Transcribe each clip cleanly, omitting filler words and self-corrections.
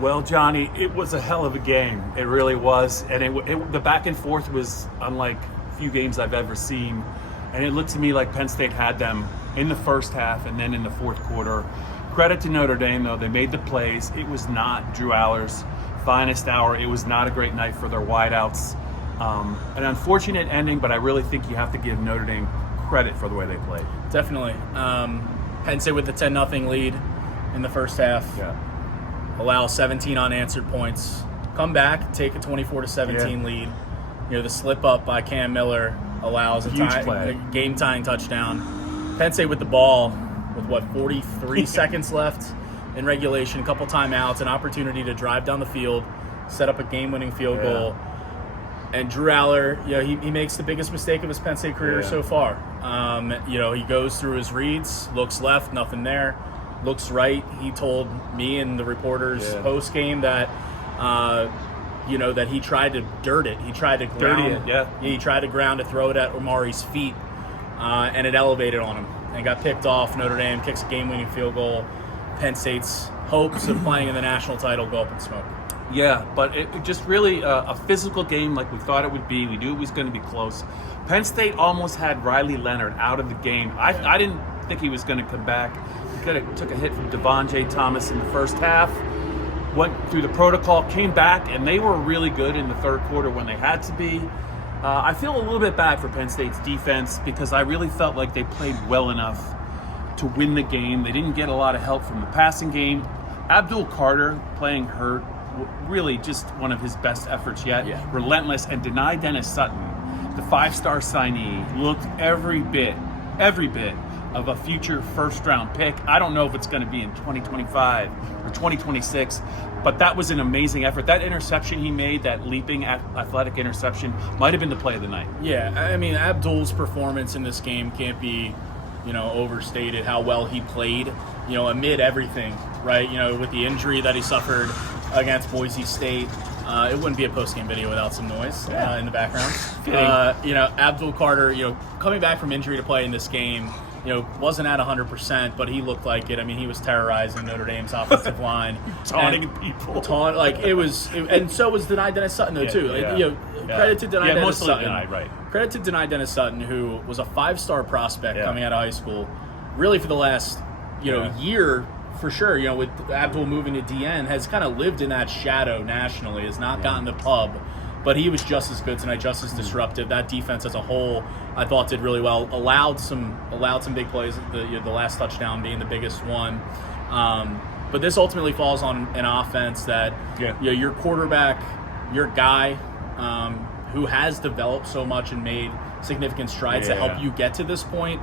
Well, Johnny, it was a hell of a game. It really was. And the back and forth was unlike a few games I've ever seen. And it looked to me like Penn State had them in the first half and then in the fourth quarter. Credit to Notre Dame, though. They made the plays. It was not Drew Aller's finest hour. It was not a great night for their wideouts. An unfortunate ending, but I really think you have to give Notre Dame credit for the way they played. Definitely. Penn State with the 10-0 lead in the first half. Yeah. Allow 17 unanswered points. Come back, take a 24-17 lead. The slip up by Cam Miller allows a game-tying touchdown. Penn State with the ball with 43 seconds left in regulation, a couple timeouts, an opportunity to drive down the field, set up a game-winning field goal. And Drew Aller, he makes the biggest mistake of his Penn State career so far. He goes through his reads, looks left, nothing there. Looks right. He told me and the reporters post game that, that he tried to dirt it. He tried to ground it. He tried to ground to throw it at Omari's feet, and it elevated on him and got picked off. Notre Dame kicks a game-winning field goal. Penn State's hopes of playing in the national title go up in smoke. Yeah, but it just really a physical game like we thought it would be. We knew it was going to be close. Penn State almost had Riley Leonard out of the game. I didn't think he was going to come back. Took a hit from Devon J. Thomas in the first half, went through the protocol, came back, and they were really good in the third quarter when they had to be. I feel a little bit bad for Penn State's defense because I really felt like they played well enough to win the game. They didn't get a lot of help from the passing game. Abdul Carter playing hurt, really just one of his best efforts yet. Relentless, and Denai Dennis Sutton, the 5-star signee, looked every bit of a future first-round pick. I don't know if it's going to be in 2025 or 2026, but that was an amazing effort. That interception he made, that leaping athletic interception, might have been the play of the night. Yeah, I mean, Abdul's performance in this game can't be, overstated, how well he played, amid everything, right? With the injury that he suffered against Boise State. It wouldn't be a post-game video without some noise in the background. Abdul Carter, coming back from injury to play in this game, wasn't at 100%, but he looked like it. I mean, he was terrorizing Notre Dame's offensive line, taunting people. And so was Denai Dennis Sutton though too. Credit to Denai Dennis Sutton. Credit to Denai Dennis Sutton, who was a 5-star prospect coming out of high school, really for the last year for sure. With Abdul moving to DN, has kind of lived in that shadow nationally. Has not gotten the pub. But he was just as good tonight, just as disruptive. That defense as a whole, I thought, did really well. Allowed some big plays. The last touchdown being the biggest one. But this ultimately falls on an offense that your quarterback, your guy, who has developed so much and made significant strides to help you get to this point,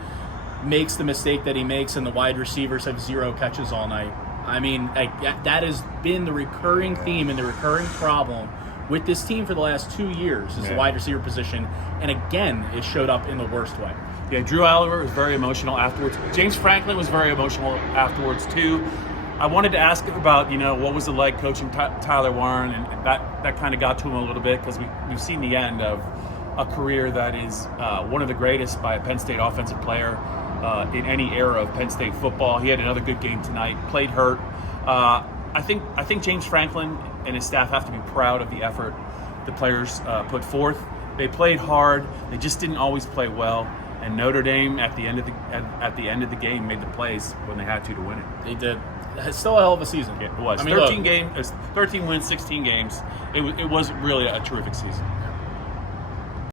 makes the mistake that he makes, and the wide receivers have 0 catches all night. I mean, that has been the recurring theme and the recurring problem with this team for the last 2 years is the wide receiver position, and again, it showed up in the worst way. Yeah, Drew Aller was very emotional afterwards. James Franklin was very emotional afterwards too. I wanted to ask him about, what was it like coaching Tyler Warren, and that kind of got to him a little bit because we've seen the end of a career that is one of the greatest by a Penn State offensive player in any era of Penn State football. He had another good game tonight, played hurt. I think James Franklin and his staff have to be proud of the effort the players put forth. They played hard. They just didn't always play well. And Notre Dame at the end of the game made the plays when they had to win it. They did. It's still a hell of a season. It was. 13 wins, 16 games. It was really a terrific season.